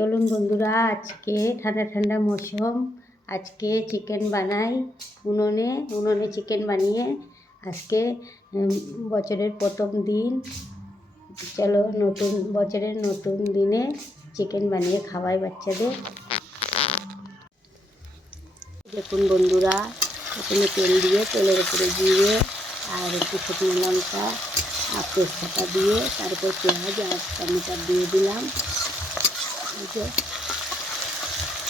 চলুন বন্ধুরা, আজকে ঠান্ডা ঠান্ডা মৌসুম, আজকে চিকেন বানাই। উনুনে চিকেন বানিয়ে আজকে বছরের প্রথম দিন। চলো বছরের নতুন দিনে চিকেন বানিয়ে খাওয়াই বাচ্চাদের। দেখুন বন্ধুরা, প্রথমে তেল দিয়ে তেলের উপরে জিরে আর একটু শুকনো লঙ্কা আর তেজপাতা দিয়ে তারপর পেঁয়াজ আর টমেটো দিয়ে দিলাম।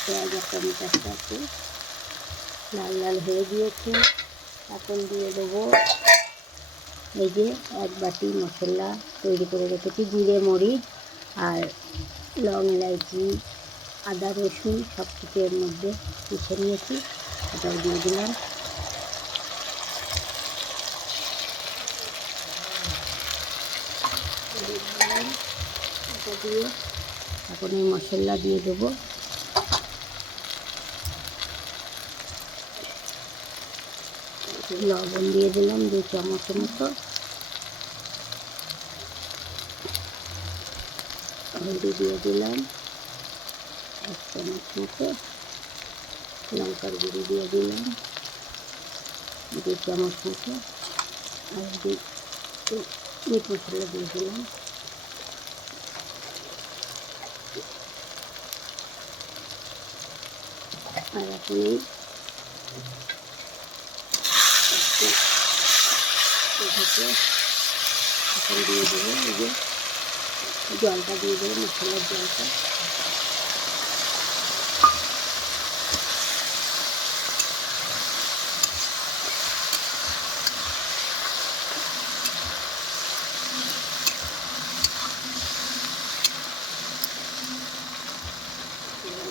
পেঁয়াজ আর টমেটোটা একটু লাল লাল হয়ে গিয়েছে। এখন দিয়ে দেবো এই যে 1 বাটি মশলা তৈরি করে রেখেছি, জিরে মরিচ আর লং ইলাইচি আদা রসুন সব কিছু এর মধ্যে পিষে নিয়েছি, এটাও দিয়ে দিলাম। এটা দিয়ে এখন এই মশলা দিয়ে দেবো। লবণ দিয়ে দিলাম 2 চামচ মতো, হলদি দিয়ে দিলাম 1 চামচ মতো, লঙ্কার গুঁড়ি দিয়ে দিলাম 2 চামচ মতো, আর মিট মশলা দিয়ে দিলাম। আর এখন এখন দিয়ে দেবো এই যে জলটা দিয়ে দেবো, মশলার জলটা।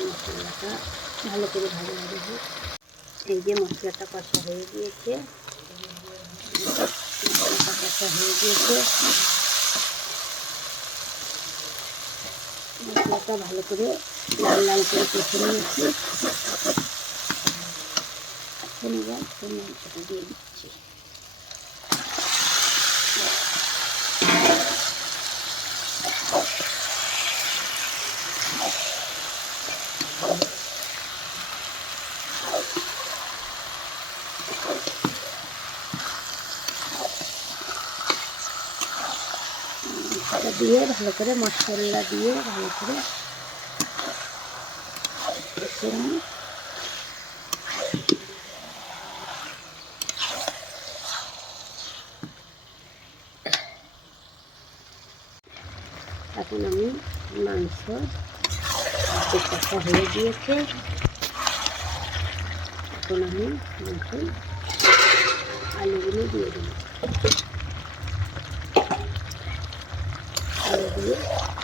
মশলাটা ভালো করে ভাজা দেবো। এই যে মশলাটা কষা হয়ে গিয়েছে, মশলাটা ভালো করে লাল লাল করে কষে নিয়েছি। এখন এবার মাংসটা দিয়ে দিচ্ছি। দিয়ে ভালো করে মশলা দিয়ে ভালো করে এখন আমি মাংস কষা হয়ে গিয়েছে, এখন আমি মাংস আলুগুলো দিয়ে দেবো। আলু দিয়ে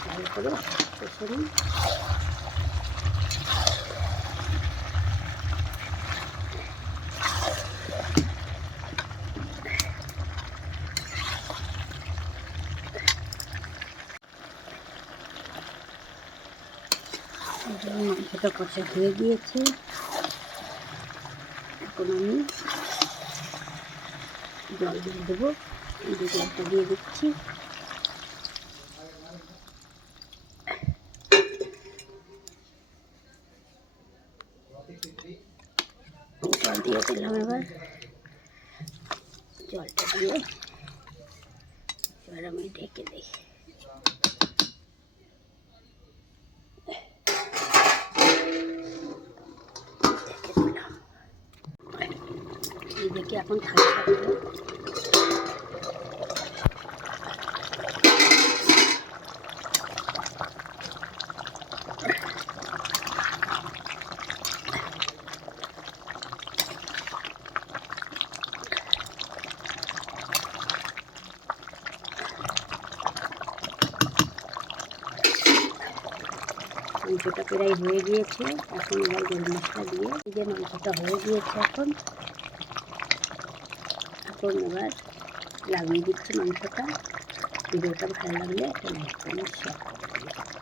ভালো করে কষে নিই। মাংসটা কষা হয়ে গিয়েছে, এখন আমি জল দিয়ে দেবো। এই যে জলটা দিয়ে দিচ্ছি। জল দিয়ে দিলাম, এবার জলটা দিয়ে এবার আমি ঢেকে দিই। দেখি এখন ঠান্ডা করে মাংসটা প্রায় হয়ে গিয়েছে। এখন এবার গরম মশলা দিয়ে এই যে মাংসটা হয়ে গিয়েছে, এখন এবার লাগিয়ে দিচ্ছি মাংসটা। ভিডিওটা ভালো লাগলে একটা লাইক করুন, শেয়ার করুন।